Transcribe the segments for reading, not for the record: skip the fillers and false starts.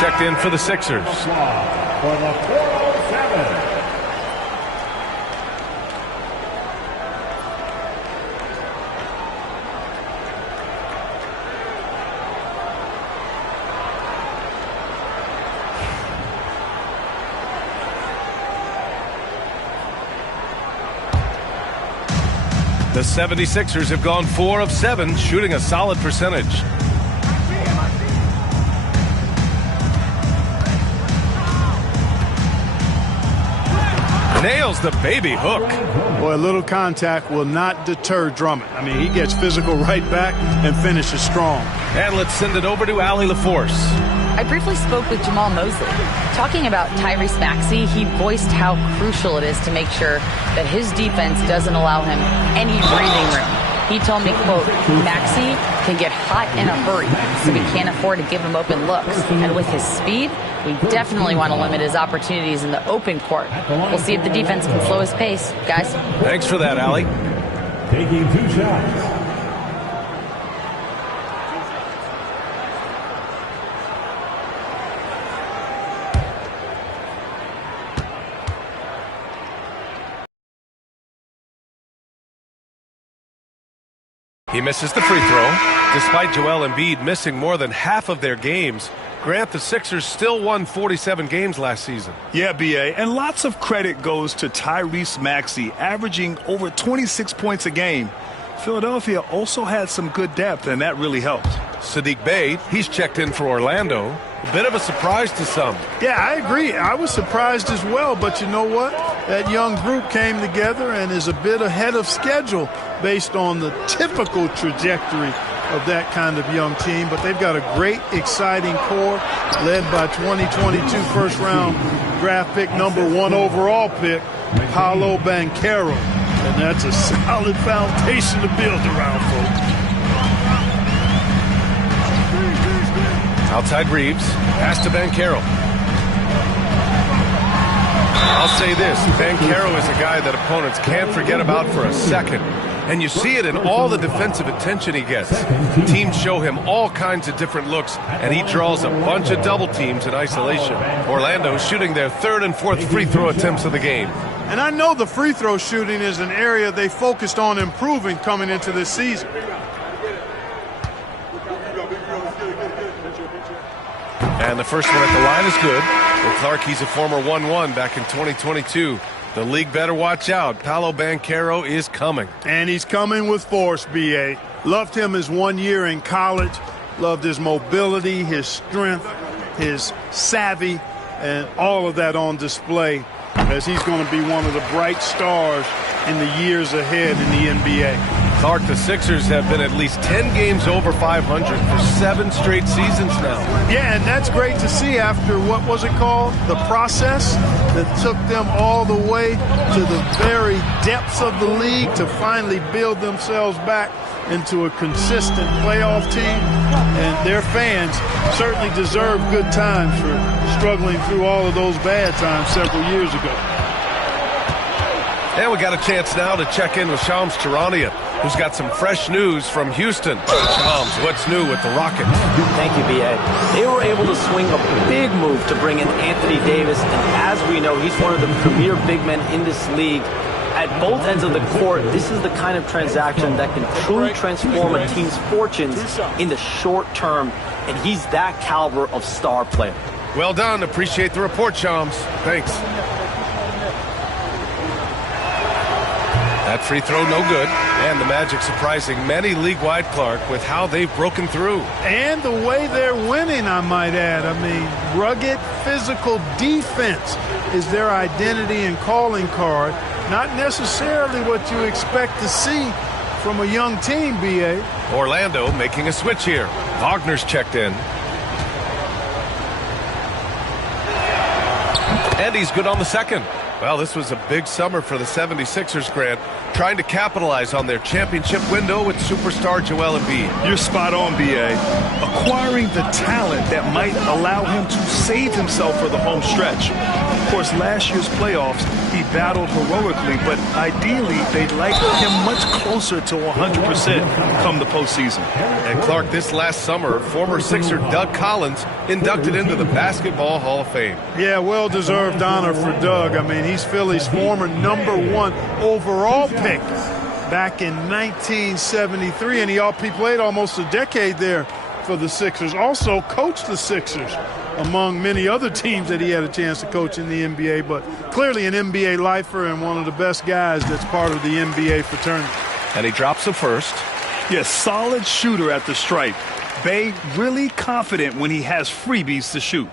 checked in for the Sixers. For the 407. The 76ers have gone 4 of 7, shooting a solid percentage. Nails the baby hook. Boy, a little contact will not deter Drummond. I mean, he gets physical right back and finishes strong. And let's send it over to Allie LaForce. I briefly spoke with Jamal Mosley. Talking about Tyrese Maxey, he voiced how crucial it is to make sure that his defense doesn't allow him any breathing room. He told me, quote, Maxey can get hot in a hurry, so we can't afford to give him open looks. And with his speed, we definitely want to limit his opportunities in the open court. We'll see if the defense can slow his pace. Guys. Thanks for that, Allie. Taking 2 shots. He misses the free throw. Despite Joel Embiid missing more than half of their games, Grant, the Sixers still won 47 games last season. Yeah, B.A., and lots of credit goes to Tyrese Maxey, averaging over 26 points a game. Philadelphia also had some good depth, and that really helped. Sadiq Bey, he's checked in for Orlando. A bit of a surprise to some. Yeah, I agree. I was surprised as well, but you know what? That young group came together and is a bit ahead of schedule based on the typical trajectory of that kind of young team. But they've got a great, exciting core led by 2022 first-round draft pick, #1 overall pick, Paolo Banchero. And that's a solid foundation to build around, folks. Outside Reeves, pass to Banchero. I'll say this, Banchero is a guy that opponents can't forget about for a second. And you see it in all the defensive attention he gets. Teams show him all kinds of different looks, and he draws a bunch of double teams in isolation. Orlando shooting their 3rd and 4th free throw attempts of the game. And I know the free throw shooting is an area they focused on improving coming into this season. And the first one at the line is good. Well, Clark, he's a former 1-1 back in 2022. The league better watch out. Paolo Banchero is coming. And he's coming with force, B.A. Loved him his 1 year in college. Loved his mobility, his strength, his savvy, and all of that on display as he's going to be one of the bright stars in the years ahead in the NBA. Clark, the Sixers have been at least 10 games over 500 for 7 straight seasons now. Yeah, and that's great to see after, what was it called? The process that took them all the way to the very depths of the league to finally build themselves back into a consistent playoff team. And their fans certainly deserve good times for struggling through all of those bad times several years ago. And we got a chance now to check in with Shams Charania, who's got some fresh news from Houston. Shams, what's new with the Rockets? Thank you, B.A. They were able to swing a big move to bring in Anthony Davis, and as we know, he's one of the premier big men in this league. At both ends of the court, this is the kind of transaction that can truly transform a team's fortunes in the short term, and he's that caliber of star player. Well done. Appreciate the report, Shams. Thanks. That free throw no good, and the Magic surprising many league-wide, Clark, with how they've broken through. And the way they're winning, I might add. I mean, rugged physical defense is their identity and calling card. Not necessarily what you expect to see from a young team, B.A. Orlando making a switch here. Wagner's checked in. And he's good on the second. Well, this was a big summer for the 76ers, Grant, trying to capitalize on their championship window with superstar Joel Embiid. You're spot on, B.A. Acquiring the talent that might allow him to save himself for the home stretch. course, last year's playoffs, he battled heroically, but ideally, they'd like him much closer to 100% come the postseason. And Clark, this last summer, former Sixer Doug Collins inducted into the Basketball Hall of Fame. Yeah, well-deserved honor for Doug. I mean, he's Philly's former #1 overall pick back in 1973, and he played almost a decade there for the Sixers. Also coached the Sixers among many other teams that he had a chance to coach in the NBA, but clearly an NBA lifer and one of the best guys that's part of the NBA fraternity. And he drops the first. Yes, solid shooter at the stripe. Bey really confident when he has freebies to shoot.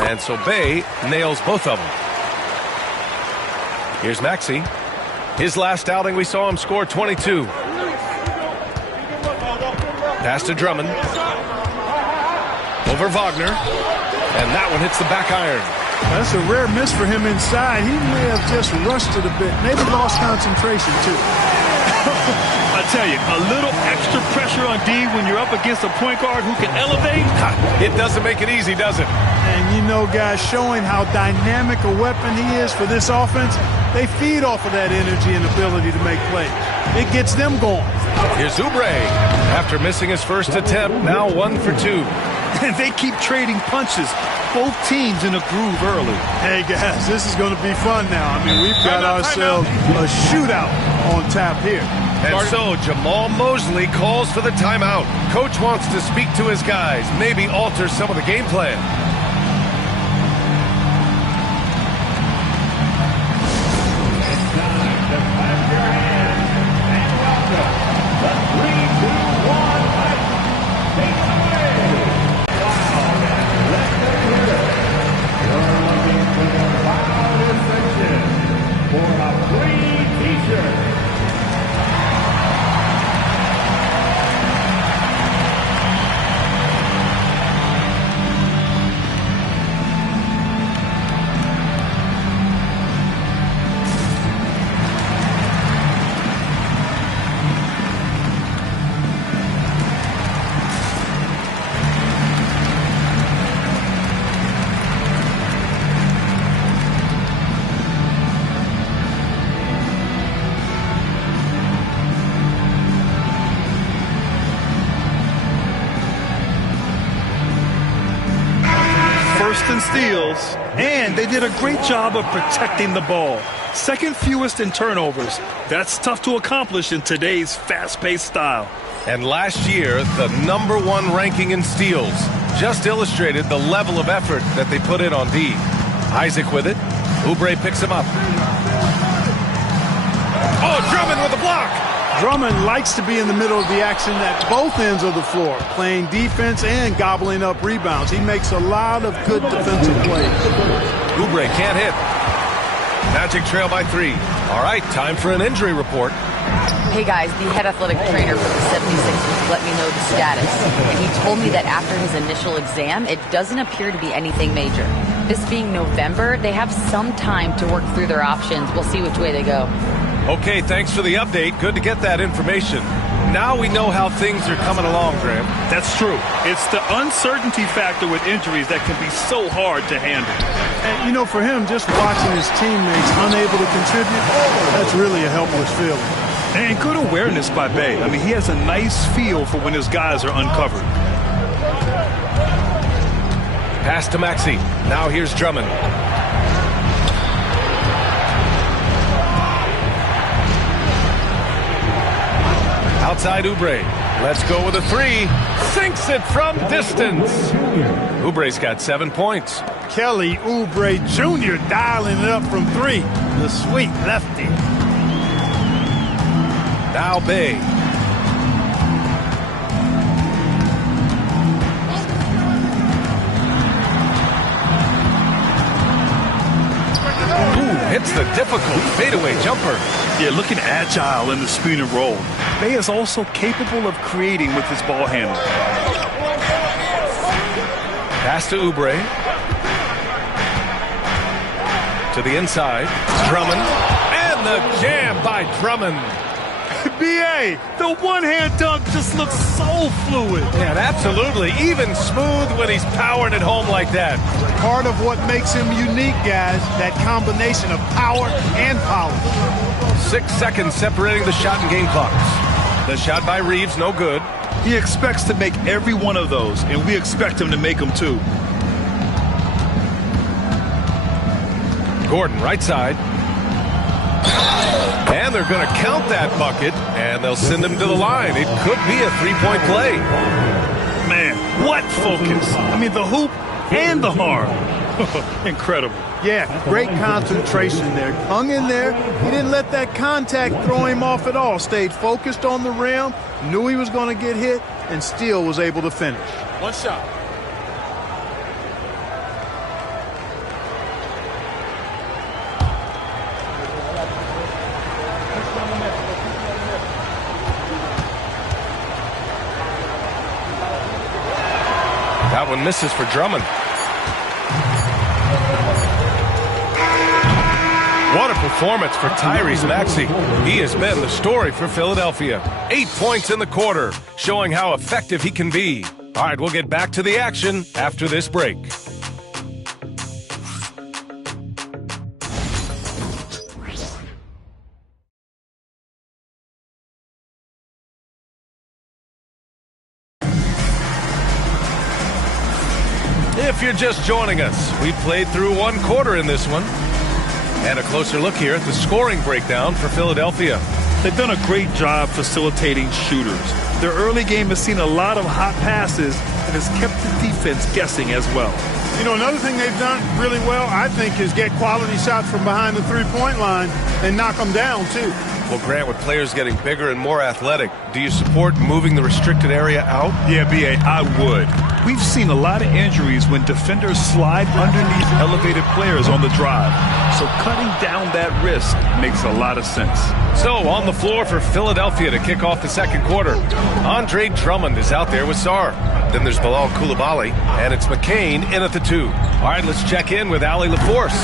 And so Bey nails both of them. Here's Maxey. His last outing, we saw him score 22. Pass to Drummond. Over Wagner. And that one hits the back iron. That's a rare miss for him inside. He may have just rushed it a bit. Maybe lost concentration, too. I tell you, a little extra pressure on D when you're up against a point guard who can elevate. It doesn't make it easy, does it? And you know, guys, showing how dynamic a weapon he is for this offense, they feed off of that energy and ability to make plays. It gets them going. Here's Oubre. After missing his first attempt, now 1 for 2. And they keep trading punches. Both teams in a groove early. Hey, guys, this is going to be fun now. I mean, we've got ourselves a shootout on tap here. And so Jamal Mosley calls for the timeout. Coach wants to speak to his guys, maybe alter some of the game plan. And steals, and they did a great job of protecting the ball. Second fewest in turnovers. That's tough to accomplish in today's fast-paced style. And last year, the #1 ranking in steals just illustrated the level of effort that they put in on D. Isaac with it. Oubre picks him up. Oh, Drummond with a block. Drummond likes to be in the middle of the action at both ends of the floor, playing defense and gobbling up rebounds. He makes a lot of good defensive plays. Oubre can't hit. Magic trail by 3. All right, time for an injury report. Hey guys, the head athletic trainer for the 76ers let me know the status. And he told me that after his initial exam, it doesn't appear to be anything major. This being November, they have some time to work through their options. We'll see which way they go. Okay, thanks for the update. Good to get that information. Now we know how things are coming along, Graham. That's true. It's the uncertainty factor with injuries that can be so hard to handle. And, you know, for him, just watching his teammates unable to contribute, that's really a helpless feeling. And good awareness by Bey. I mean, he has a nice feel for when his guys are uncovered. Pass to Maxey. Now here's Drummond. Outside Oubre. Let's go with a 3. Sinks it from distance. Oubre's got 7 points. Kelly Oubre Jr. dialing it up from 3. The sweet lefty. Now Bey. Hits the difficult fadeaway jumper. Yeah, looking agile in the screen and roll. Bey is also capable of creating with his ball handling. Pass to Oubre. To the inside. Drummond. And the jam by Drummond. B.A., the one-hand dunk just looks so fluid. Yeah, absolutely. Even smooth when he's powering it home like that. Part of what makes him unique, guys, that combination of power and polish. 6 seconds separating the shot and game clocks. The shot by Reeves, no good. He expects to make every one of those, and we expect him to make them too. Gordon, right side. And they're going to count that bucket, and they'll send him to the line. It could be a three-point play. Man, what focus. I mean, the hoop and the arm. Incredible. Yeah, great concentration there. Hung in there. He didn't let that contact throw him off at all. Stayed focused on the rim, knew he was going to get hit, and still was able to finish. One shot. That one misses for Drummond. What a performance for Tyrese Maxey. He has been the story for Philadelphia. 8 points in the quarter, showing how effective he can be. All right, we'll get back to the action after this break. If you're just joining us, we played through one quarter in this one. And a closer look here at the scoring breakdown for Philadelphia. They've done a great job facilitating shooters. Their early game has seen a lot of hot passes and has kept the defense guessing as well. You know, another thing they've done really well, I think, is get quality shots from behind the three-point line and knock them down, too. Well, Grant, with players getting bigger and more athletic, do you support moving the restricted area out? Yeah, B.A., I would. We've seen a lot of injuries when defenders slide underneath elevated players on the drive. So cutting down that risk makes a lot of sense. So on the floor for Philadelphia to kick off the second quarter, Andre Drummond is out there with Sarr. Then there's Bilal Coulibaly, and it's McCain in at the 2. All right, let's check in with Ali LaForce.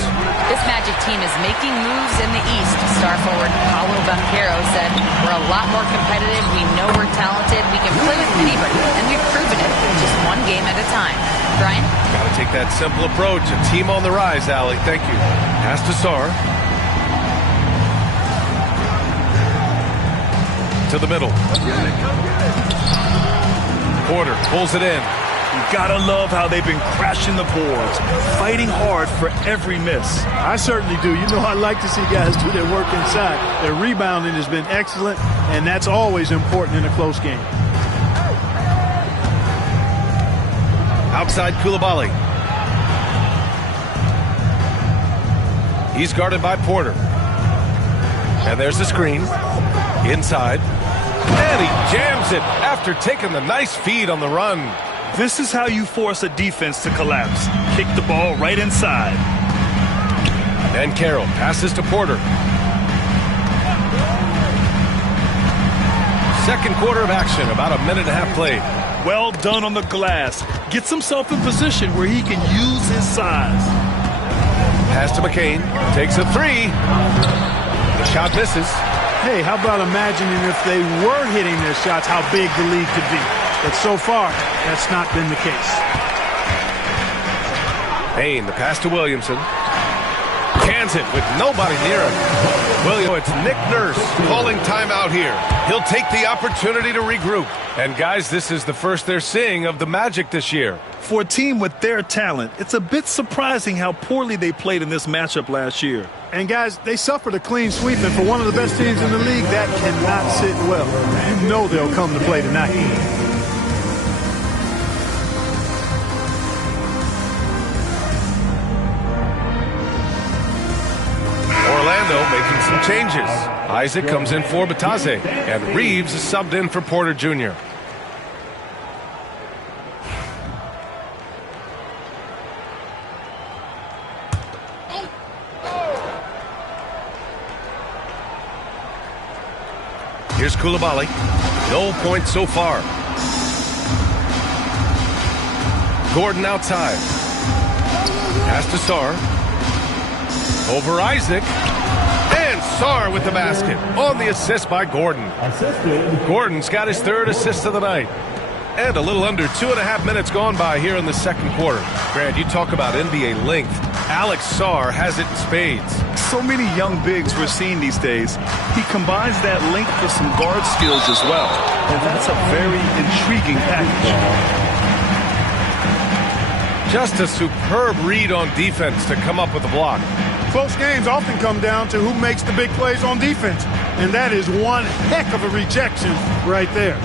This Magic team is making moves in the East. Star forward Paolo Banchero said, "We're a lot more competitive. We know we're talented. We can play with anybody, and we've proven it just one game at a time." Brian? Got to take that simple approach. A team on the rise, Ali. Thank you. Pass to Sarr. To the middle. Porter pulls it in. You gotta love how they've been crashing the boards, fighting hard for every miss. I certainly do. You know, I like to see guys do their work inside. Their rebounding has been excellent, and that's always important in a close game. Outside Coulibaly. He's guarded by Porter. And there's the screen. Inside. And he jams it after taking the nice feed on the run. This is how you force a defense to collapse. Kick the ball right inside. And Carroll passes to Porter. Second quarter of action, about a minute and a half played. Well done on the glass. Gets himself in position where he can use his size. Pass to McCain. Takes a 3. The shot misses. Hey, how about imagining if they were hitting their shots, how big the lead could be. But so far, that's not been the case. Payne, the pass to Williamson. Cans it with nobody near him. It's Nick Nurse calling timeout here. He'll take the opportunity to regroup. And guys, this is the first they're seeing of the Magic this year. For a team with their talent, it's a bit surprising how poorly they played in this matchup last year. And guys, they suffered a clean sweep, and for one of the best teams in the league, that cannot sit well. You know they'll come to play tonight. Orlando making some changes. Isaac comes in for Batase, and Reeves is subbed in for Porter Jr. Here's Coulibaly. No points so far. Gordon outside. Pass to Sarr. Over Isaac. And Sarr with the basket on the assist by Gordon. Assisted. Gordon's got his third assist of the night. And a little under 2.5 minutes gone by here in the second quarter. Grant, you talk about NBA length. Alex Sarr has it in spades. So many young bigs we're seeing these days. He combines that length with some guard skills as well. And that's a very intriguing package. Just a superb read on defense to come up with the block. Close games often come down to who makes the big plays on defense. And that is one heck of a rejection right there.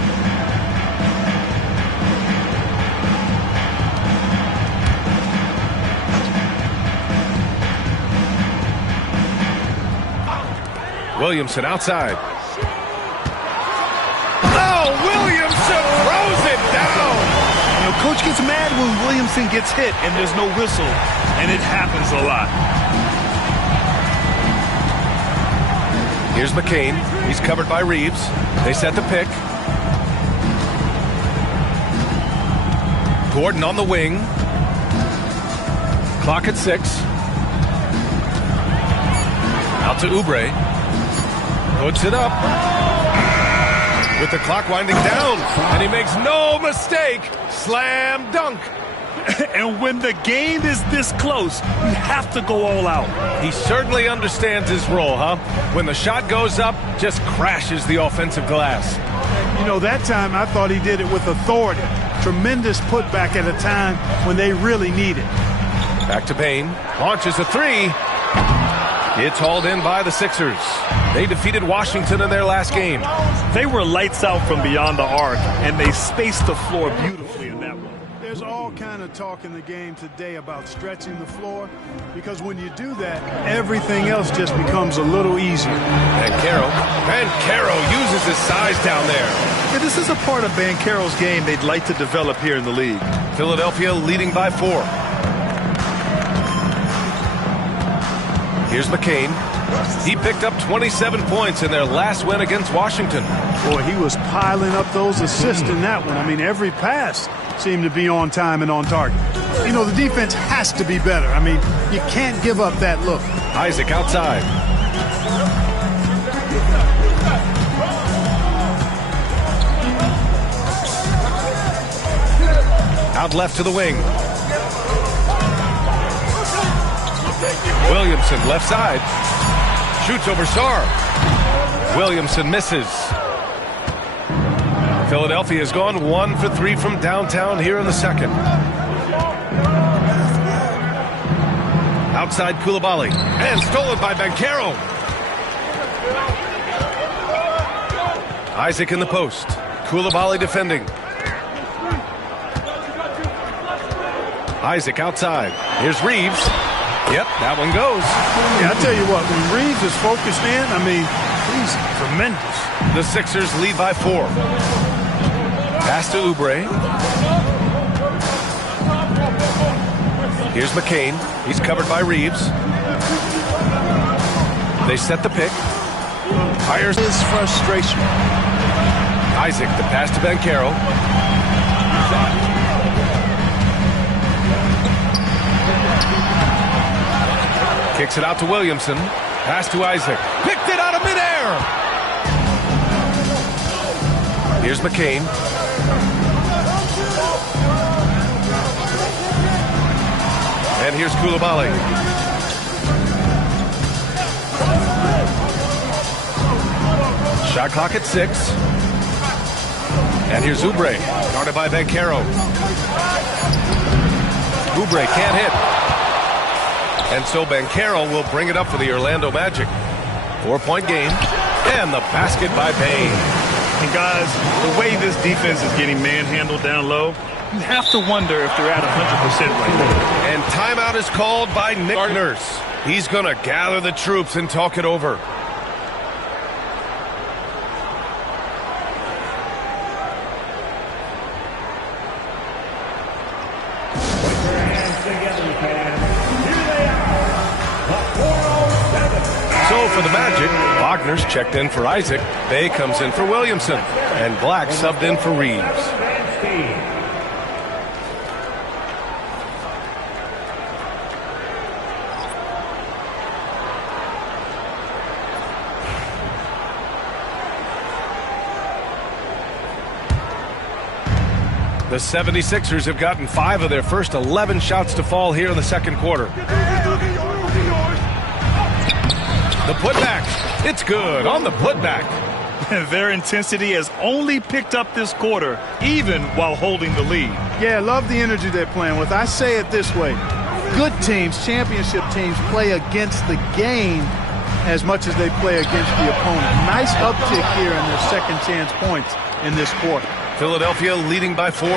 Williamson outside. Oh, Williamson throws it down. You know, coach gets mad when Williamson gets hit and there's no whistle, and it happens a lot. Here's McCain. He's covered by Reeves. They set the pick. Gordon on the wing. Clock at 6. Out to Oubre. Puts it up. With the clock winding down. And he makes no mistake. Slam dunk. And when the game is this close, you have to go all out. He certainly understands his role, huh? When the shot goes up, just crashes the offensive glass. You know, that time I thought he did it with authority. Tremendous putback at a time when they really need it. Back to Payne. Launches a three. It's hauled in by the Sixers. They defeated Washington in their last game. They were lights out from beyond the arc, and they spaced the floor beautifully in that one. There's all kind of talk in the game today about stretching the floor, because when you do that, everything else just becomes a little easier. Banchero uses his size down there. Yeah, this is a part of Banchero's game they'd like to develop here in the league. Philadelphia leading by 4. Here's McCain. He picked up 27 points in their last win against Washington. Boy, he was piling up those assists in that one. I mean, every pass seemed to be on time and on target. You know, the defense has to be better. I mean, you can't give up that look. Isaac outside. Out left to the wing. Williamson left side. Shoots over Sarr. Williamson misses. Philadelphia has gone 1 for 3 from downtown here in the second. Outside Koulibaly. And stolen by Banchero. Isaac in the post. Koulibaly defending. Isaac outside. Here's Reeves. Yep, that one goes. Yeah, I tell you what, when Reeves is focused in, I mean, he's tremendous. The Sixers lead by 4. Pass to Oubre. Here's McCain. He's covered by Reeves. They set the pick. Fires His frustration. Isaac, the pass to Banchero. Kicks it out to Williamson. Pass to Isaac. Picked it out of midair. Here's McCain. And here's Koulibaly. Shot clock at 6. And here's Oubre. Guarded by Banchero. Oubre can't hit. And so Banchero will bring it up for the Orlando Magic. 4-point game. And the basket by Payne. And guys, the way this defense is getting manhandled down low, you have to wonder if they're at 100% right now. And timeout is called by Nick Nurse. He's going to gather the troops and talk it over. So for the Magic, Wagner's checked in for Isaac. Bay comes in for Williamson. And Black subbed in for Reeves. The 76ers have gotten 5 of their first 11 shots to fall here in the second quarter. The putback. It's good on the putback. Their intensity has only picked up this quarter, even while holding the lead. Yeah, I love the energy they're playing with. I say it this way. Good teams, championship teams, play against the game as much as they play against the opponent. Nice uptick here in their second chance points in this quarter. Philadelphia leading by 4.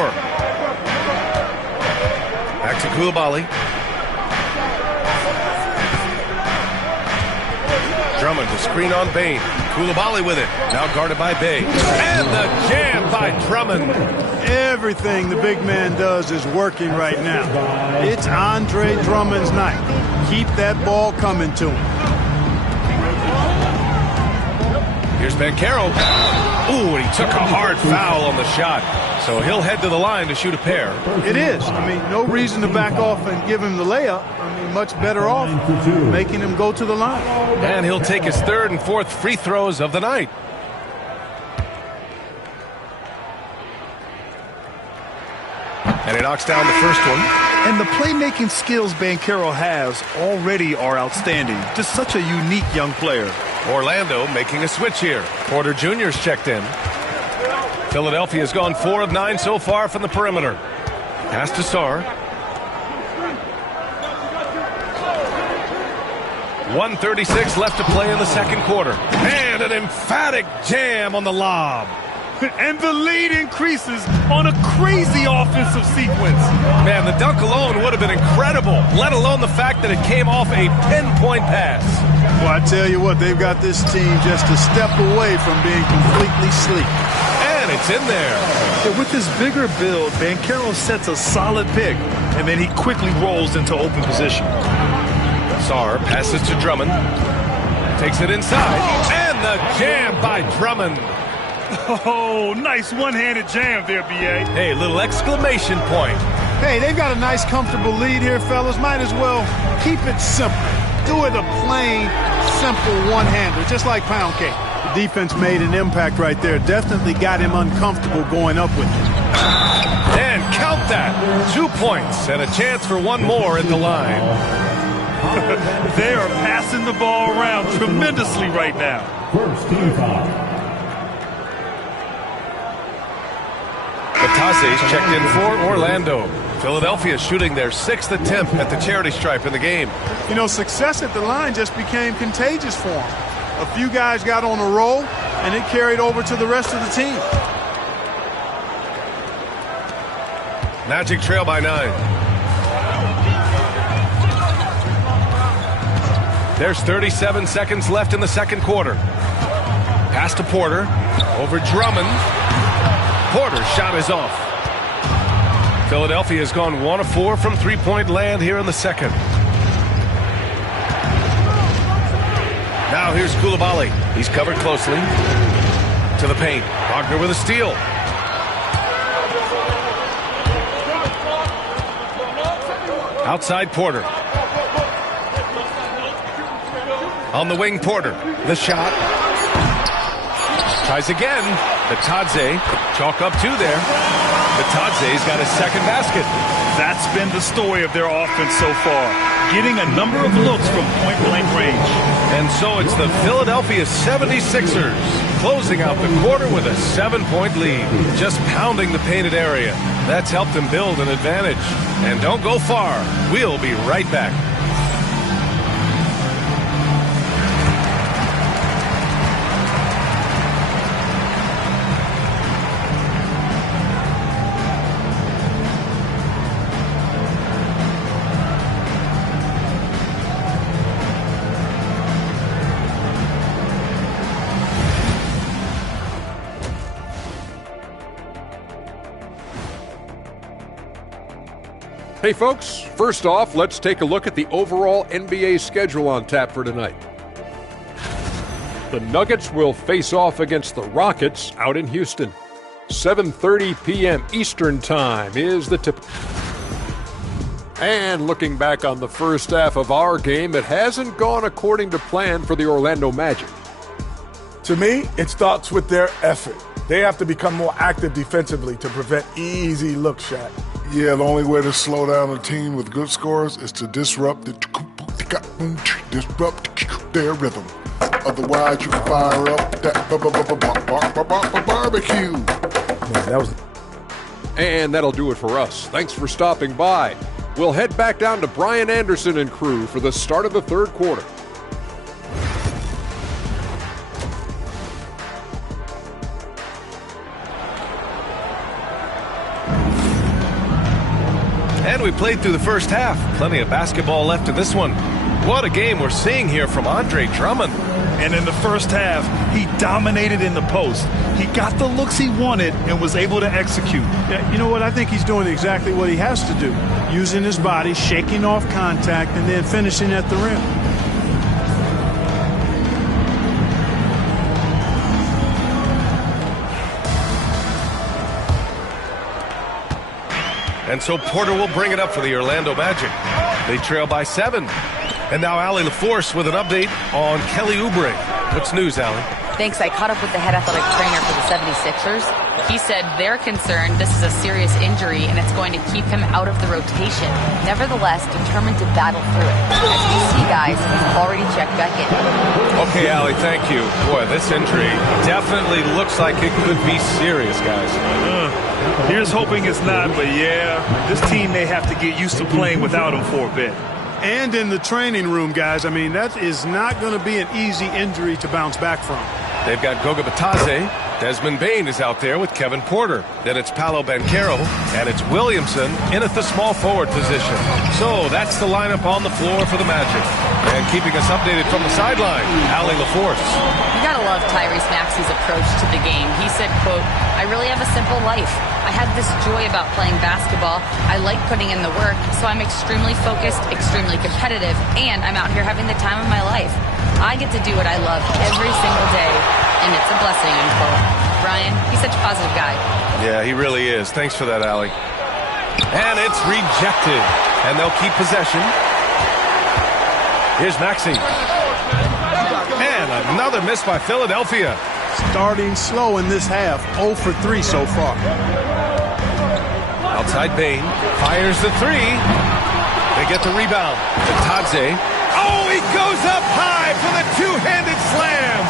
Back to Koulibaly. Drummond to screen on Bain. Koulibaly with it. Now guarded by Bay. And the jam by Drummond. Everything the big man does is working right now. It's Andre Drummond's night. Keep that ball coming to him. Here's Banchero. Ooh, and he took a hard foul on the shot. So he'll head to the line to shoot a pair. It is. I mean, no reason to back off and give him the layup. I mean, much better off making him go to the line. And he'll take his 3rd and 4th free throws of the night. And he knocks down the first one. And the playmaking skills Banchero has already are outstanding. Just such a unique young player. Orlando making a switch here. Porter Jr.'s checked in. Philadelphia's gone 4 of 9 so far from the perimeter. Pass to Sarr. 1:36 left to play in the second quarter. And an emphatic jam on the lob. And the lead increases on a crazy offensive sequence. Man, the dunk alone would have been incredible, let alone the fact that it came off a pinpoint pass. Well, I tell you what, they've got this team just a step away from being completely sleek. And it's in there. Yeah, with his bigger build, Banchero sets a solid pick, and then he quickly rolls into open position. Sarr passes to Drummond. Takes it inside. And the jam by Drummond. Oh, nice one-handed jam there, B.A. Hey, little exclamation point. Hey, they've got a nice, comfortable lead here, fellas. Might as well keep it simple. Do it a plain, simple one-hander, just like pound cake. The defense made an impact right there. Definitely got him uncomfortable going up with it. And count that. 2 points and a chance for one more at the line. They are passing the ball around tremendously right now. First team foul. Batase's checked in for Orlando. Philadelphia shooting their 6th attempt at the charity stripe in the game. You know, success at the line just became contagious for them. A few guys got on a roll, and it carried over to the rest of the team. Magic trail by 9. There's 37 seconds left in the second quarter. Pass to Porter. Over Drummond. Porter's shot is off. Philadelphia has gone 1 of 4 from three-point land here in the second. Now here's Koulibaly. He's covered closely. To the paint. Wagner with a steal. Outside Porter. On the wing, Porter. The shot. Tries again. Batadze. Chalk up 2 there. Batadze's got his second basket. That's been the story of their offense so far. Getting a number of looks from point-blank range. And so it's the Philadelphia 76ers closing out the quarter with a 7-point lead. Just pounding the painted area. That's helped them build an advantage. And don't go far. We'll be right back. Hey folks, first off, let's take a look at the overall NBA schedule on tap for tonight. The Nuggets will face off against the Rockets out in Houston. 7:30 p.m. Eastern Time is the tip. And looking back on the first half of our game, it hasn't gone according to plan for the Orlando Magic. To me, it starts with their effort. They have to become more active defensively to prevent easy look shot. Yeah, the only way to slow down a team with good scores is to disrupt their rhythm. Otherwise, you can fire up that barbecue. Man, that was. And that'll do it for us. Thanks for stopping by. We'll head back down to Brian Anderson and crew for the start of the third quarter. And we played through the first half. Plenty of basketball left in this one. What a game we're seeing here from Andre Drummond. And in the first half, he dominated in the post. He got the looks he wanted and was able to execute. Yeah, you know what? I think he's doing exactly what he has to do. Using his body, shaking off contact, and then finishing at the rim. And so Porter will bring it up for the Orlando Magic. They trail by 7. And now Allie LaForce with an update on Kelly Oubre. What's news, Allie? Thanks. I caught up with the head athletic trainer for the 76ers. He said they're concerned this is a serious injury and it's going to keep him out of the rotation. Nevertheless, determined to battle through it. As we see, guys, he's already checked back in. Okay, Allie, thank you. Boy, this injury definitely looks like it could be serious, guys. Here's hoping it's not, but yeah, this team may have to get used to playing without him for a bit. And in the training room, guys, I mean, that is not going to be an easy injury to bounce back from. They've got Goga Bitadze. Desmond Bane is out there with Kevin Porter. Then it's Paolo Banchero, and it's Williamson in at the small forward position. So that's the lineup on the floor for the Magic. And keeping us updated from the sideline, Allie LaForce. You gotta love Tyrese Maxey's approach to the game. He said, quote, "I really have a simple life. I have this joy about playing basketball. I like putting in the work, so I'm extremely focused, extremely competitive, and I'm out here having the time of my life. I get to do what I love every single day, and it's a blessing," unquote. Brian, he's such a positive guy. Yeah, he really is. Thanks for that, Allie. And it's rejected. And they'll keep possession. Here's Maxey. And another miss by Philadelphia. Starting slow in this half, 0 for 3 so far. Outside Bane. Fires the 3. They get the rebound. Bitadze. Oh, he goes up high for the two-handed slam.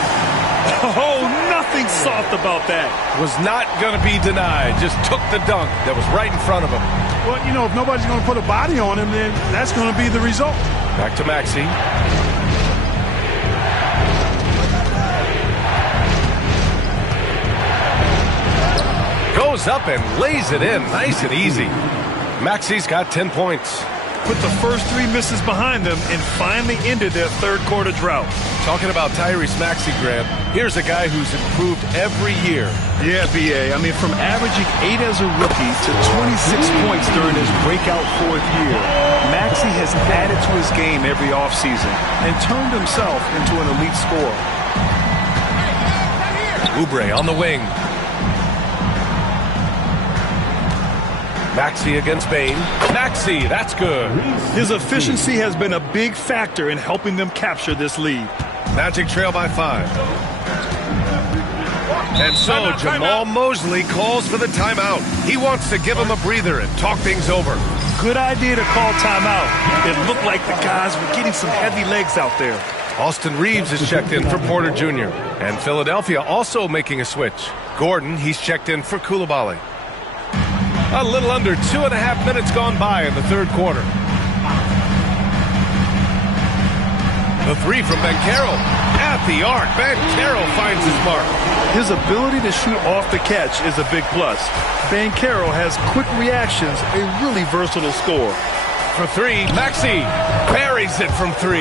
Oh, nothing soft about that. Was not going to be denied. Just took the dunk that was right in front of him. Well, you know, if nobody's going to put a body on him, then that's going to be the result. Back to Maxey. Goes up and lays it in nice and easy. Maxey's got 10 points. Put the first 3 misses behind them and finally ended their third quarter drought. Talking about Tyrese Maxey, Graham, here's a guy who's improved every year. Yeah, B.A. I mean, from averaging 8 as a rookie to 26 points during his breakout 4th year, Maxey has added to his game every offseason and turned himself into an elite scorer. Oubre on the wing. Maxey against Bane. Maxey, that's good. His efficiency has been a big factor in helping them capture this lead. Magic trail by 5. And so Jamal Mosley calls for the timeout. He wants to give him a breather and talk things over. Good idea to call timeout. It looked like the guys were getting some heavy legs out there. Austin Reeves is checked in for Porter Jr. And Philadelphia also making a switch. Gordon, he's checked in for Coulibaly. A little under 2.5 minutes gone by in the third quarter. The 3 from Banchero. At the arc, Banchero finds his mark. His ability to shoot off the catch is a big plus. Banchero has quick reactions, a really versatile scorer. For 3, Maxey buries it from 3.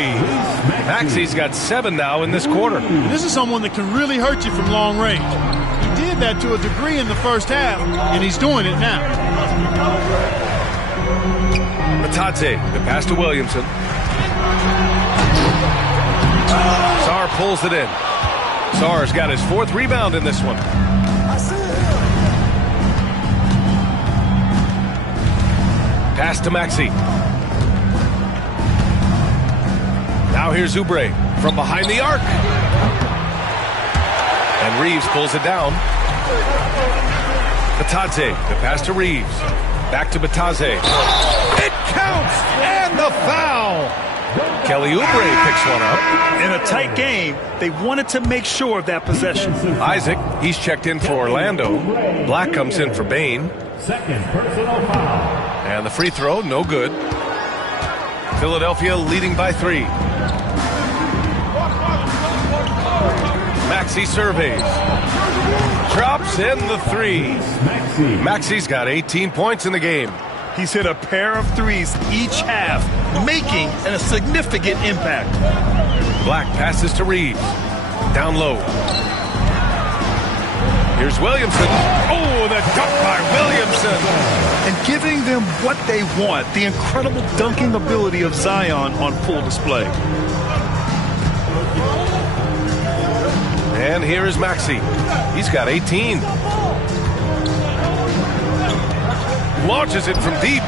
Maxey's got 7 now in this quarter. This is someone that can really hurt you from long range. He did that to a degree in the first half, and he's doing it now. Bitadze, the pass to Williamson. Sarr pulls it in. Sarr's got his 4th rebound in this one. Pass to Maxey. Now here's Oubre from behind the arc. And And Reeves pulls it down. Batadze, the pass to Reeves. Back to Batadze. It counts! And the foul! Kelly Oubre picks one up. In a tight game, they wanted to make sure of that possession. Isaac, he's checked in for Orlando. Black comes in for Bain. Second personal foul. And the free throw, no good. Philadelphia leading by 3. Maxey surveys. Drops in the 3. Maxey's got 18 points in the game. He's hit a pair of threes each half, making a significant impact. Black passes to Reeves. Down low. Here's Williamson. Oh, the dunk by Williamson. And giving them what they want, the incredible dunking ability of Zion on full display. And here is Maxey. He's got 18. Launches it from deep.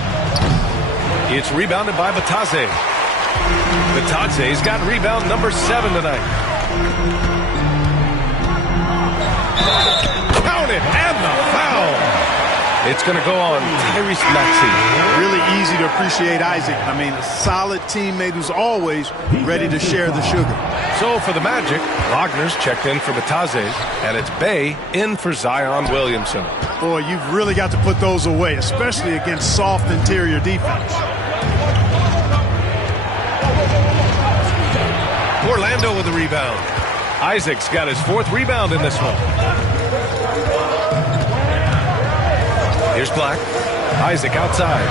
It's rebounded by Batadze. Batadze's got rebound number 7 tonight. Count it, and the foul. It's going to go on Tyrese Maxey. Really easy to appreciate Isaac. I mean, a solid teammate who's always ready to share the sugar. So for the Magic, Wagner's checked in for Batadze, and it's Bay in for Zion Williamson. Boy, you've really got to put those away, especially against soft interior defense. Orlando with the rebound. Isaac's got his 4th rebound in this one. Here's Black. Isaac outside.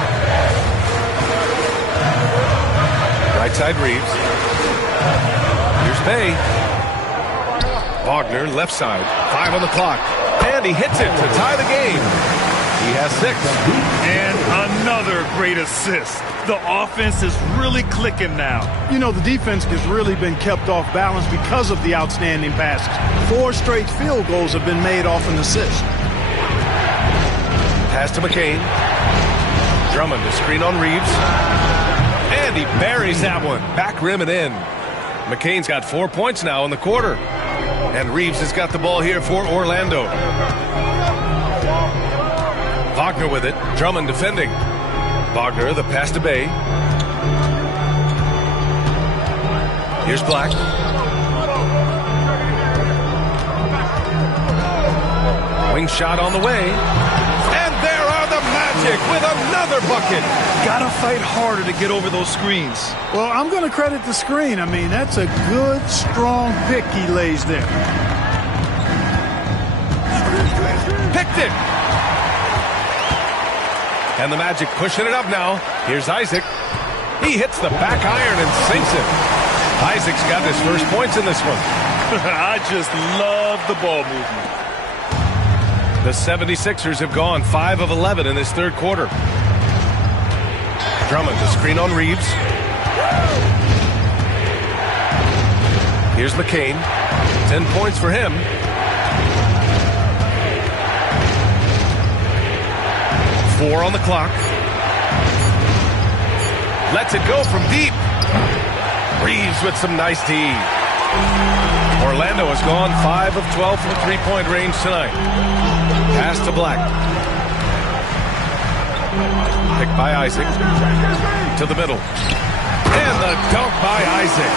Right side Reeves. Here's Bay. Wagner left side. 5 on the clock. And he hits it to tie the game. He has 6. And another great assist. The offense is really clicking now. You know, the defense has really been kept off balance because of the outstanding passes. 4 straight field goals have been made off an assist. Pass to McCain. Drummond to screen on Reeves. And he buries that one. Back rim and in. McCain's got 4 points now in the quarter. And Reeves has got the ball here for Orlando. Wagner with it. Drummond defending. Wagner, the pass to Bay. Here's Black. Wing shot on the way. And there are the Magic with another bucket. Gotta fight harder to get over those screens. Well, I'm going to credit the screen. I mean, that's a good, strong pick he lays there. Picked it. And the Magic pushing it up now. Here's Isaac. He hits the back iron and sinks it. Isaac's got his first points in this one. I just love the ball movement. The 76ers have gone 5 of 11 in this 3rd quarter. Drummond to screen on Reeves. Here's McCain. 10 points for him. Four on the clock. Lets it go from deep. Reeves with some nice D. Orlando has gone 5 of 12 from three-point range tonight. Pass to Black. Picked by Isaac. To the middle. And the dunk by Isaac.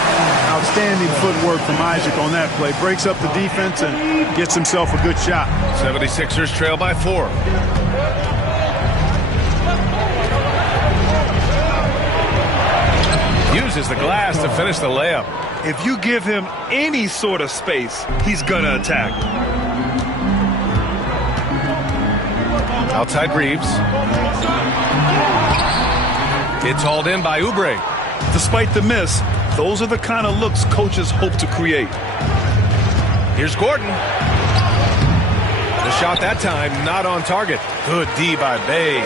Outstanding footwork from Isaac on that play. Breaks up the defense and gets himself a good shot. 76ers trail by 4. Uses the glass to finish the layup. If you give him any sort of space, he's gonna attack. Outside Reeves. It's hauled in by Oubre. Despite the miss, those are the kind of looks coaches hope to create. Here's Gordon. The shot that time not on target. Good D by Bay.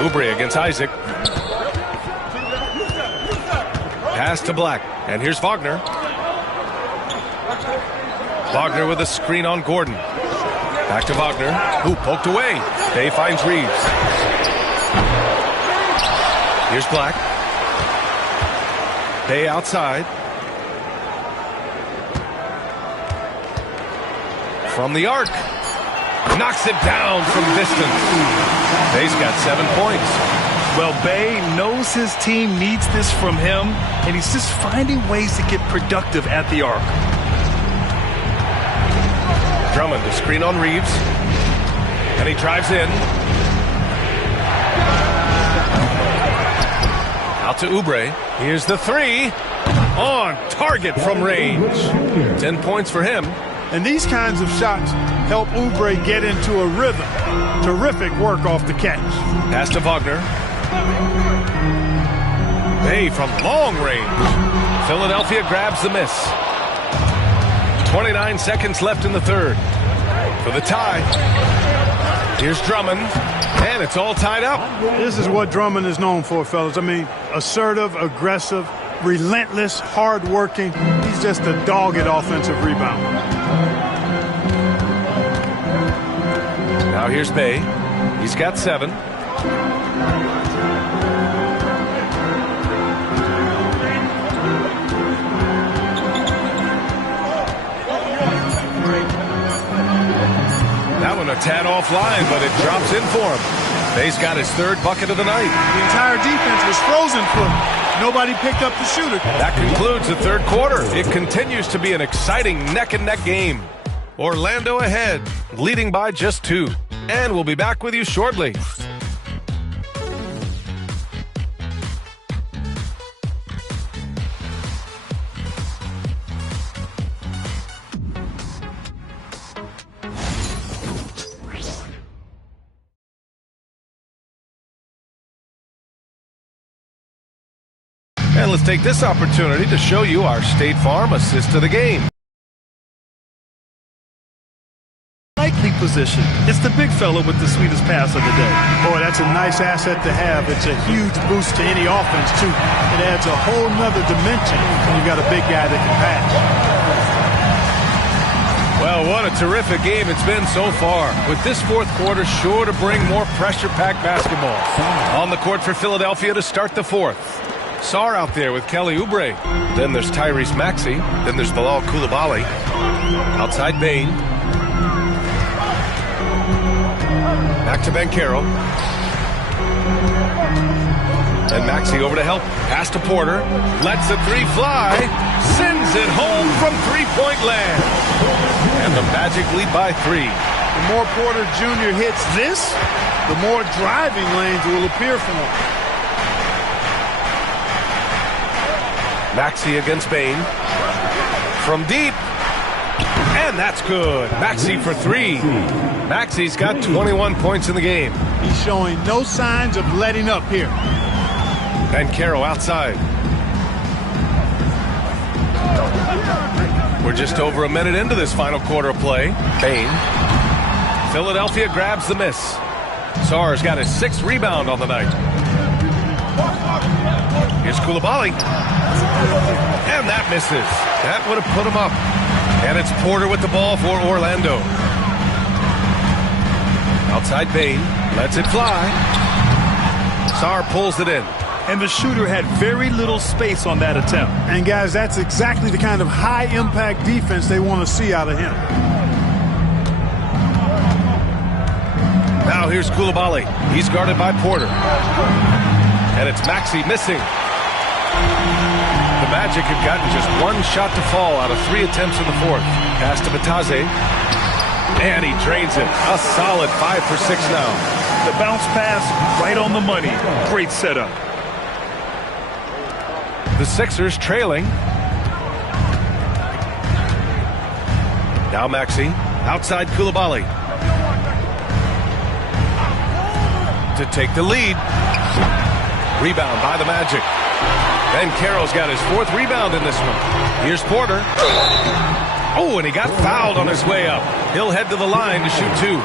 Oubre against Isaac. Pass to Black. And here's Wagner. Wagner with a screen on Gordon. Back to Wagner, who poked away. Bay finds Reeves. Here's Black. Bay outside. From the arc. Knocks it down from distance. Bay's got 7 points. Well, Bay knows his team needs this from him, and he's just finding ways to get productive at the arc. Drummond to screen on Reeves. And he drives in. Out to Oubre. Here's the three. On target from range. 10 points for him. And these kinds of shots help Oubre get into a rhythm. Terrific work off the catch. Pass to Wagner. Bay from long range. Philadelphia grabs the miss. 29 seconds left in the third. For the tie. Here's Drummond. And it's all tied up. This is what Drummond is known for, fellas. I mean, assertive, aggressive, relentless, hard-working. He's just a dogged offensive rebounder. Now here's Bay. He's got 7. That one a tad offline, but it drops in for him. Bay's got his 3rd bucket of the night. The entire defense was frozen for him. Nobody picked up the shooter. That concludes the 3rd quarter. It continues to be an exciting neck-and-neck game. Orlando ahead, leading by just 2. And we'll be back with you shortly. And let's take this opportunity to show you our State Farm assist to the game. Likely position. It's the big fella with the sweetest pass of the day. Boy, that's a nice asset to have. It's a huge boost to any offense, too. It adds a whole nother dimension when you've got a big guy that can pass. Well, what a terrific game it's been so far. With this 4th quarter sure to bring more pressure-packed basketball. On the court for Philadelphia to start the 4th. Sarr out there with Kelly Oubre. Then there's Tyrese Maxey. Then there's Bilal Coulibaly. Outside Bain. Back to Banchero. And Maxey over to help. Pass to Porter. Lets the 3 fly. Sends it home from 3-point land. And the Magic lead by 3. The more Porter Jr. hits this, the more driving lanes will appear for him. Maxey against Bain. From deep. And that's good. Maxey for 3. Maxey's got 21 points in the game. He's showing no signs of letting up here. Banchero outside. We're just over a minute into this final quarter of play. Bain. Philadelphia grabs the miss. Sarr's got his 6th rebound on the night. Here's Coulibaly. And that misses. That would have put him up. And it's Porter with the ball for Orlando. Outside Bain. Lets it fly. Sarr pulls it in. And the shooter had very little space on that attempt. And, guys, that's exactly the kind of high-impact defense they want to see out of him. Now here's Coulibaly. He's guarded by Porter. And it's Maxey missing. The Magic have gotten just 1 shot to fall out of 3 attempts in the 4th. Pass to Batase. And he drains it. A solid 5 for 6 now. The bounce pass right on the money. Great setup. The Sixers trailing. Now Maxey. Outside Coulibaly. To take the lead. Rebound by the Magic. Banchero's got his 4th rebound in this one. Here's Porter. Oh, and he got fouled on his way up. He'll head to the line to shoot 2.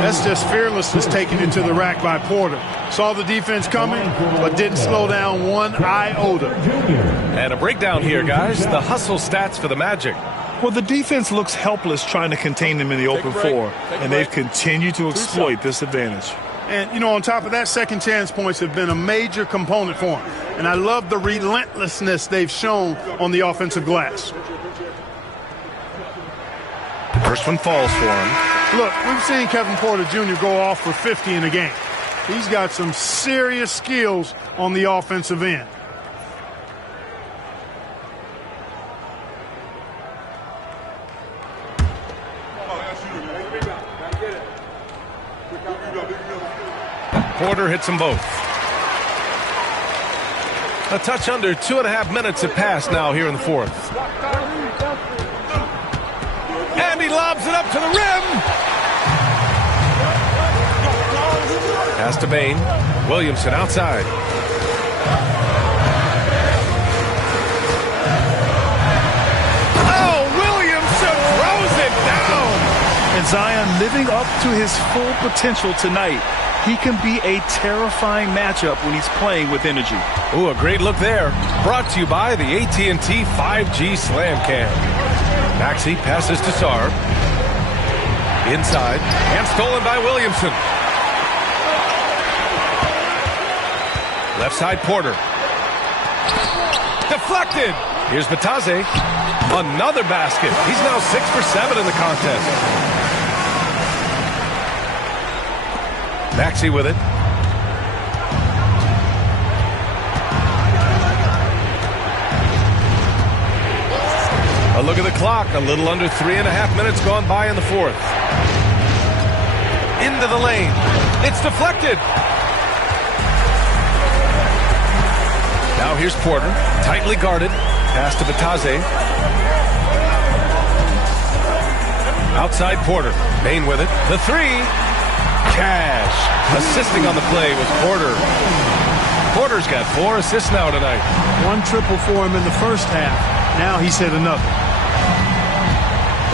That's just fearlessness taking it to the rack by Porter. Saw the defense coming, but didn't slow down 1 iota. And a breakdown here, guys. The hustle stats for the Magic. Well, the defense looks helpless trying to contain them in the open floor, and they've continued to exploit this advantage. And, you know, on top of that, second chance points have been a major component for them. And I love the relentlessness they've shown on the offensive glass. First one falls for him. Look, we've seen Kevin Porter Jr. go off for 50 in a game. He's got some serious skills on the offensive end. Porter hits them both. A touch under 2.5 minutes have passed now here in the fourth. And he lobs it up to the rim. Pass to Bain. Williamson outside. Oh, Williamson throws it down. And Zion living up to his full potential tonight. He can be a terrifying matchup when he's playing with energy. Ooh, a great look there. Brought to you by the AT&T 5G Slam Cam. Maxey passes to Sarr. Inside. And stolen by Williamson. Left side Porter. Deflected. Here's Batase. Another basket. He's now 6 for 7 in the contest. Maxey with it. A look at the clock. A little under 3.5 minutes gone by in the fourth. Into the lane. It's deflected. Now here's Porter. Tightly guarded. Pass to Batase. Outside Porter. Bain with it. The three. Cash. Assisting on the play was Porter. Porter's got 4 assists now tonight. 1 triple for him in the first half. Now he's hit another.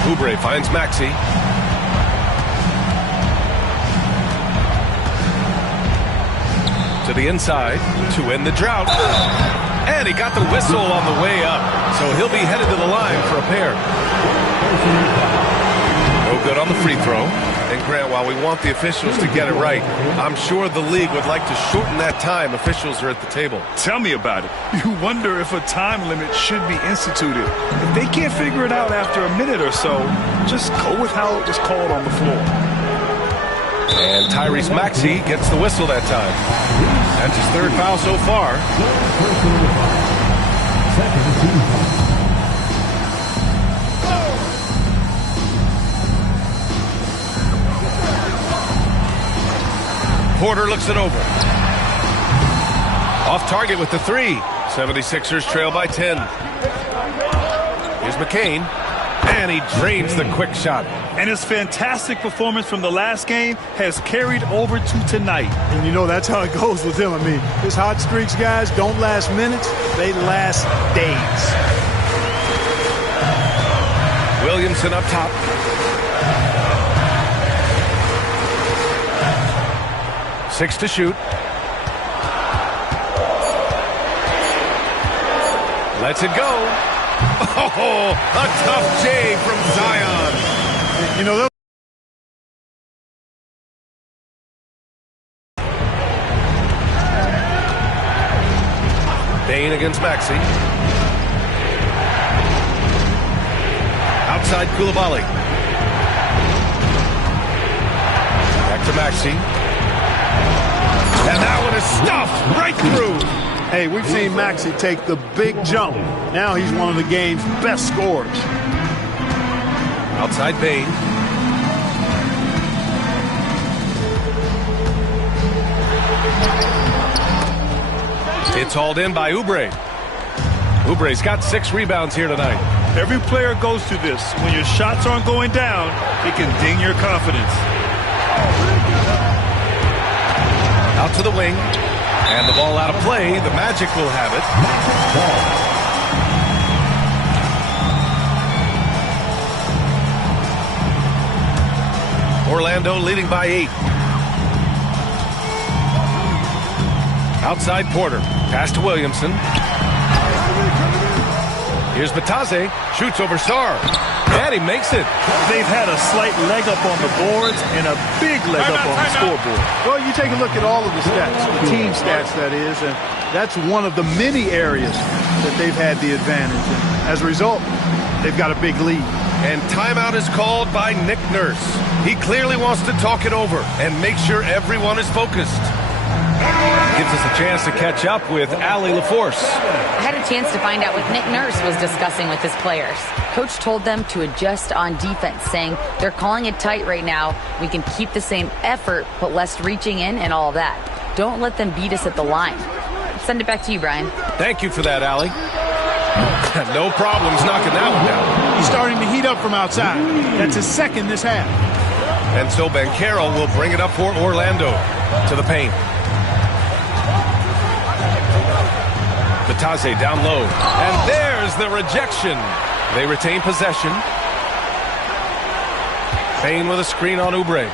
Oubre finds Maxey. To the inside to end the drought. And he got the whistle on the way up. So he'll be headed to the line for a pair. No good on the free throw. And Grant, while we want the officials to get it right, I'm sure the league would like to shorten that time officials are at the table. Tell me about it. You wonder if a time limit should be instituted. If they can't figure it out after a minute or so, just go with how it was called on the floor. And Tyrese Maxey gets the whistle that time. That's his 3rd foul so far. Porter looks it over. Off target with the 3. 76ers trail by 10. Here's McCain. And he drains the quick shot. And his fantastic performance from the last game has carried over to tonight. And you know that's how it goes with him. I mean, his hot streaks, guys, don't last minutes. They last days. Williamson up top. Six to shoot. Lets it go. Oh, a tough J from Zion. You know, Bain against Maxey. Outside Koulibaly. Back to Maxey. And that one is stuffed right through. Hey, we've seen Maxey take the big jump. Now he's one of the game's best scorers. Outside Bain. It's hauled in by Oubre. Oubre's got 6 rebounds here tonight. Every player goes through this. When your shots aren't going down, it can ding your confidence. Out to the wing. And the ball out of play. The Magic will have it. Orlando leading by 8. Outside Porter. Pass to Williamson. Here's Batase. Shoots over Sarr. And he makes it. They've had a slight leg up on the boards and a big leg up on the scoreboard. Well, you take a look at all of the stats, the team stats, that is, and that's one of the many areas that they've had the advantage. And as a result, they've got a big lead. And timeout is called by Nick Nurse. He clearly wants to talk it over and make sure everyone is focused. Gives us a chance to catch up with Allie LaForce. I had a chance to find out what Nick Nurse was discussing with his players. Coach told them to adjust on defense, saying they're calling it tight right now. We can keep the same effort, but less reaching in and all of that. Don't let them beat us at the line. Send it back to you, Brian. Thank you for that, Allie. No problems knocking that one down. He's starting to heat up from outside. That's his second this half. And so Banchero will bring it up for Orlando to the paint. Batase down low. And there's the rejection. They retain possession. Payne with a screen on Oubre.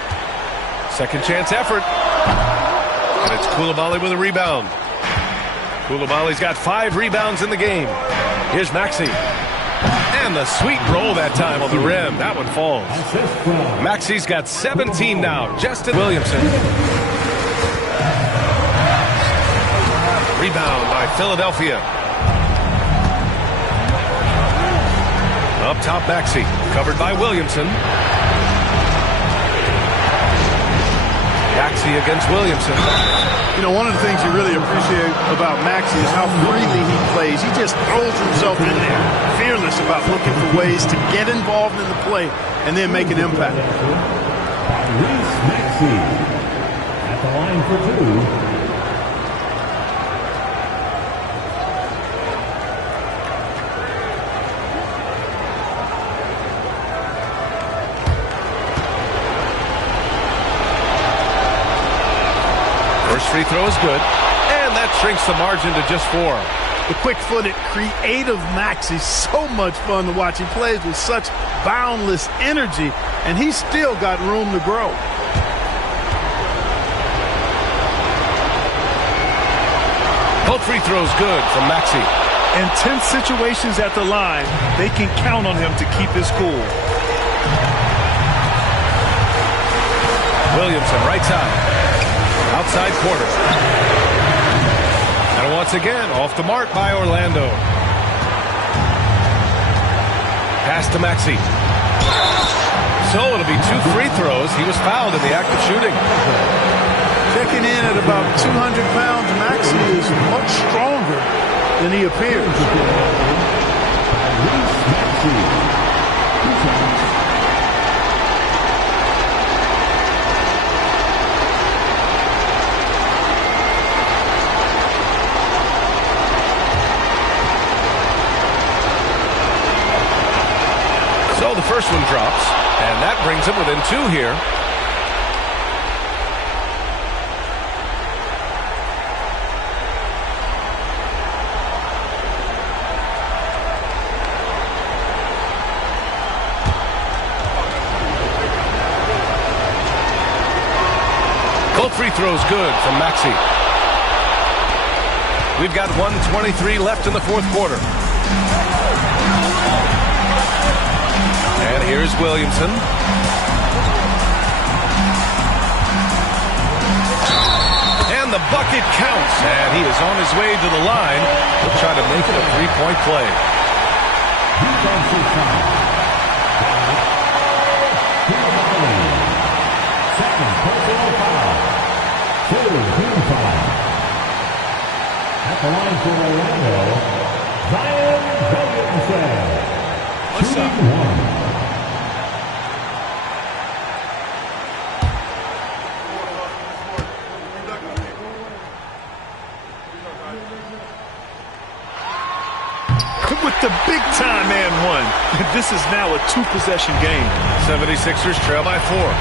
Second chance effort. And it's Coulibaly with a rebound. Koulibaly's got 5 rebounds in the game. Here's Maxey. And the sweet roll that time on the rim. That one falls. Maxey's got 17 now. Justin Williamson. Rebound by Philadelphia. Up top, Maxey. Covered by Williamson. Maxey against Williamson. You know, one of the things you really appreciate about Maxey is how freely he plays. He just throws himself in there, fearless about looking for ways to get involved in the play and then make an impact. Reese Maxey at the line for 2. First free throw is good, and that shrinks the margin to just 4. The quick-footed, creative Maxey, so much fun to watch. He plays with such boundless energy, and he's still got room to grow. Both free throws good from Maxey. In tense situations at the line, they can count on him to keep his cool. Williamson, right side. Outside quarter. And once again, off the mark by Orlando. Pass to Maxey. So it'll be 2 free throws. He was fouled in the act of shooting. Checking in at about 200 pounds, Maxey is much stronger than he appears. So the first one drops, and that brings him within 2 here. Both free throws good from Maxey. We've got 1:23 left in the fourth quarter. And here's Williamson. And the bucket counts. And he is on his way to the line. He'll try to make it a 3-point play. Second personal foul. 2 foul. At the line for Orlando, Zion Williamson. What's up? 1. With the big-time and 1. This is now a 2-possession game. 76ers trail by 4.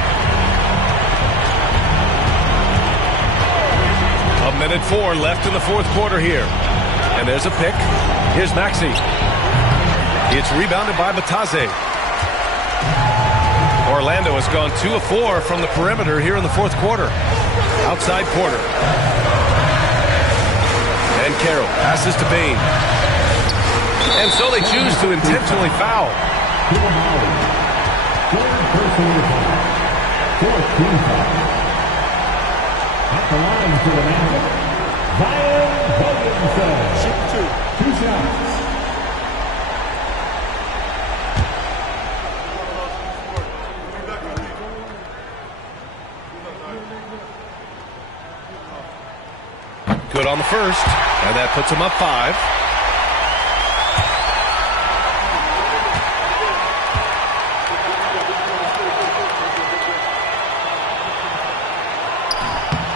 1:04 left in the fourth quarter here. And there's a pick. Here's Maxey. It's rebounded by Batase. Orlando has gone 2 of 4 from the perimeter here in the fourth quarter. Outside quarter. And Carroll passes to Payne. And so they choose to intentionally foul. At the line for Orlando, Zion Williamson. 2 shots. Good on the first, and that puts him up 5.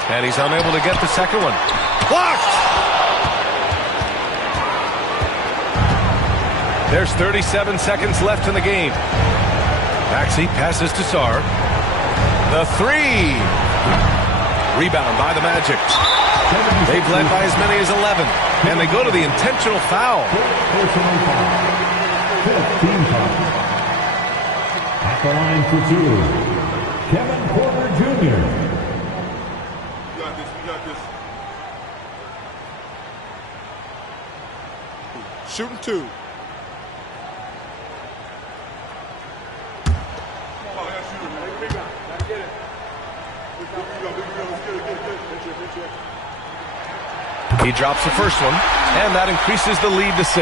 And he's unable to get the second one. Blocked! There's 37 seconds left in the game. Maxey passes to Sarr. The 3. Rebound by the Magic. They've led by as many as 11. And they go to the intentional foul. At the line for 2, Kevin Porter Jr. You got this. Shooting 2. He drops the first one, and that increases the lead to 6.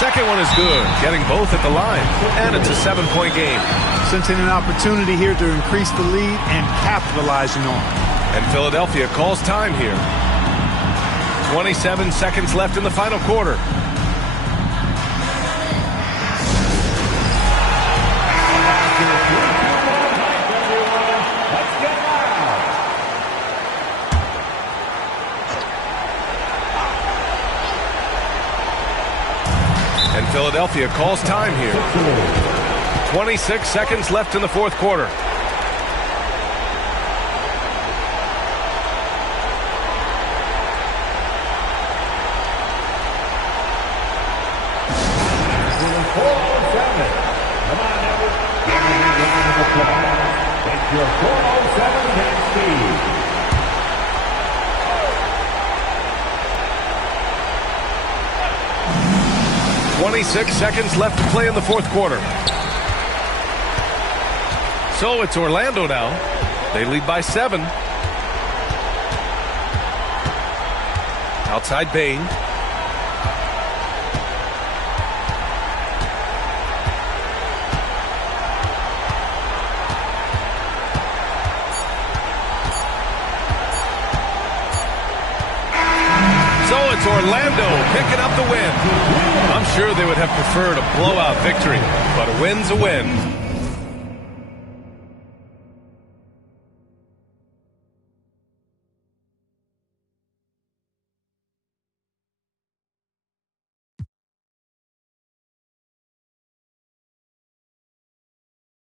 Second one is good, getting both at the line, and it's a 7-point game. Sensing an opportunity here to increase the lead and capitalizing on it. And Philadelphia calls time here. 27 seconds left in the final quarter. And Philadelphia calls time here. 26 seconds left in the fourth quarter. It's your 407 against Steve. 26 seconds left to play in the fourth quarter. So it's Orlando now. They lead by 7. Outside Bane. So it's Orlando picking up the win. I'm sure they would have preferred a blowout victory, but a win's a win.